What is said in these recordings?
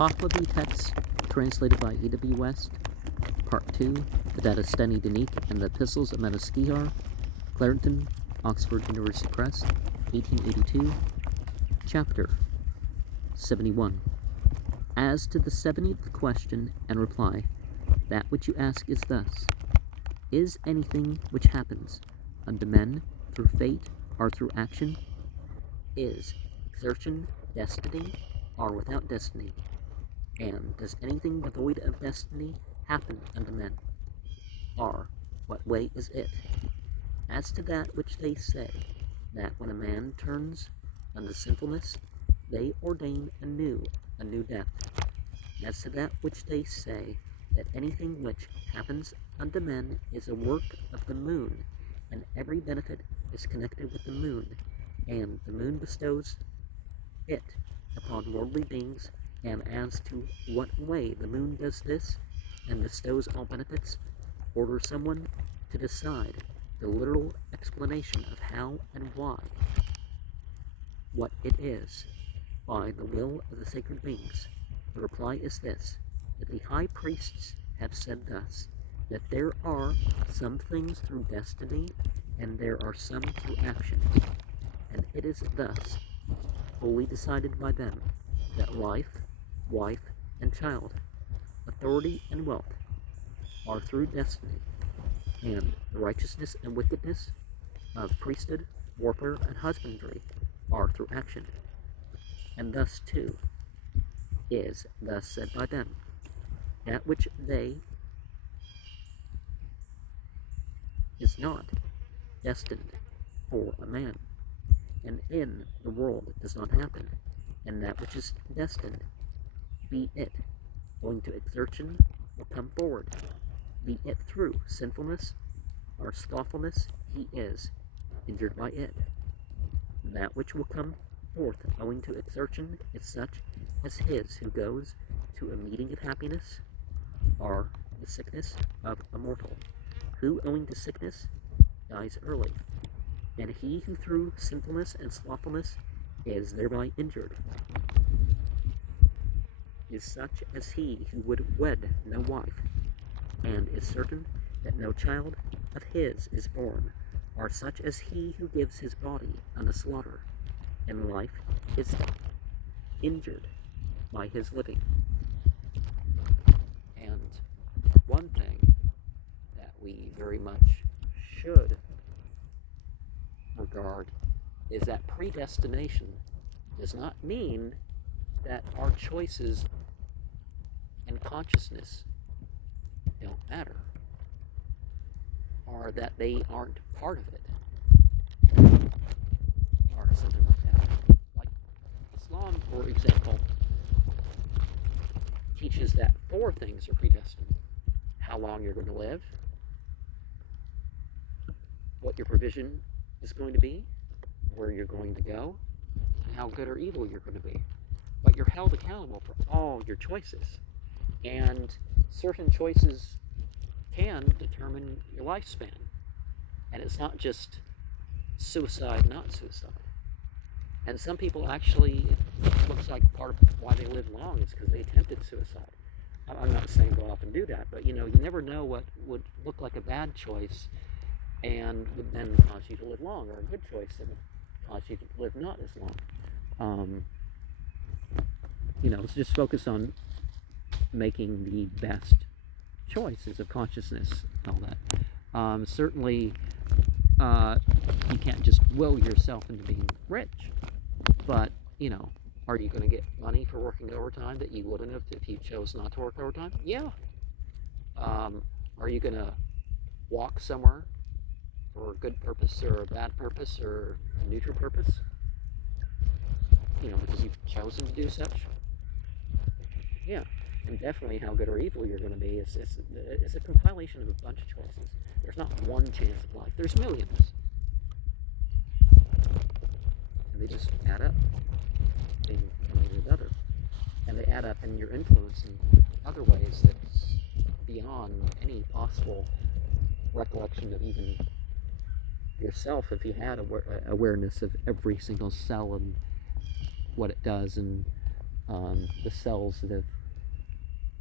Pahlavi text translated by E.W. West. Part 2, the Dadistani Dinik and the Epistles of Madaskihar, Clarendon, Oxford University Press, 1882. Chapter 71. As to the 70th question and reply, that which you ask is thus: is anything which happens unto men through fate or through action? Is exertion destiny or without destiny? And does anything devoid of destiny happen unto men? Or what way is it? As to that which they say, that when a man turns unto sinfulness, they ordain anew a new death. As to that which they say, that anything which happens unto men is a work of the moon, and every benefit is connected with the moon, and the moon bestows it upon worldly beings, and as to what way the moon does this, and bestows all benefits, order someone to decide the literal explanation of how and why, what it is, by the will of the sacred beings. The reply is this: that the high priests have said thus, that there are some things through destiny, and there are some through action, and it is thus wholly decided by them, that life, wife, and child, authority and wealth, are through destiny, and the righteousness and wickedness of priesthood, warfare, and husbandry are through action. And thus, too, is thus said by them, that which they is not destined for a man, and in the world does not happen, and that which is destined, be it owing to exertion, will come forward, be it through sinfulness or slothfulness, he is injured by it. That which will come forth owing to exertion is such as his who goes to a meeting of happiness, or the sickness of a mortal, who owing to sickness dies early, and he who through sinfulness and slothfulness is thereby injured, is such as he who would wed no wife, and is certain that no child of his is born, or such as he who gives his body unto slaughter, and life is injured by his living. And one thing that we very much should regard is that predestination does not mean that our choices and consciousness don't matter, or that they aren't part of it, or something like that. Like Islam, for example, teaches that 4 things are predestined: how long you're going to live, what your provision is going to be, where you're going to go, and how good or evil you're going to be. But you're held accountable for all your choices, and certain choices can determine your lifespan. And it's not just suicide, not suicide. And some people actually, it looks like part of why they live long is because they attempted suicide. I'm not saying go off and do that, but you never know what would look like a bad choice and would then cause you to live long, or a good choice that would cause you to live not as long. Let's just focus on making the best choices of consciousness and all that. Certainly, you can't just will yourself into being rich, but, are you going to get money for working overtime that you wouldn't have if you chose not to work overtime? Yeah. Are you going to walk somewhere for a good purpose or a bad purpose or a neutral purpose? Because you've chosen to do such? Yeah. And definitely how good or evil you're going to be is a compilation of a bunch of choices. There's not one chance of life. There's millions. And they just add up in one way or another. And they add up in your influence in other ways that's beyond any possible recollection of even yourself, if you had awareness of every single cell and what it does and the cells that have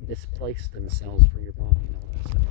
displaced themselves from your body and all that stuff.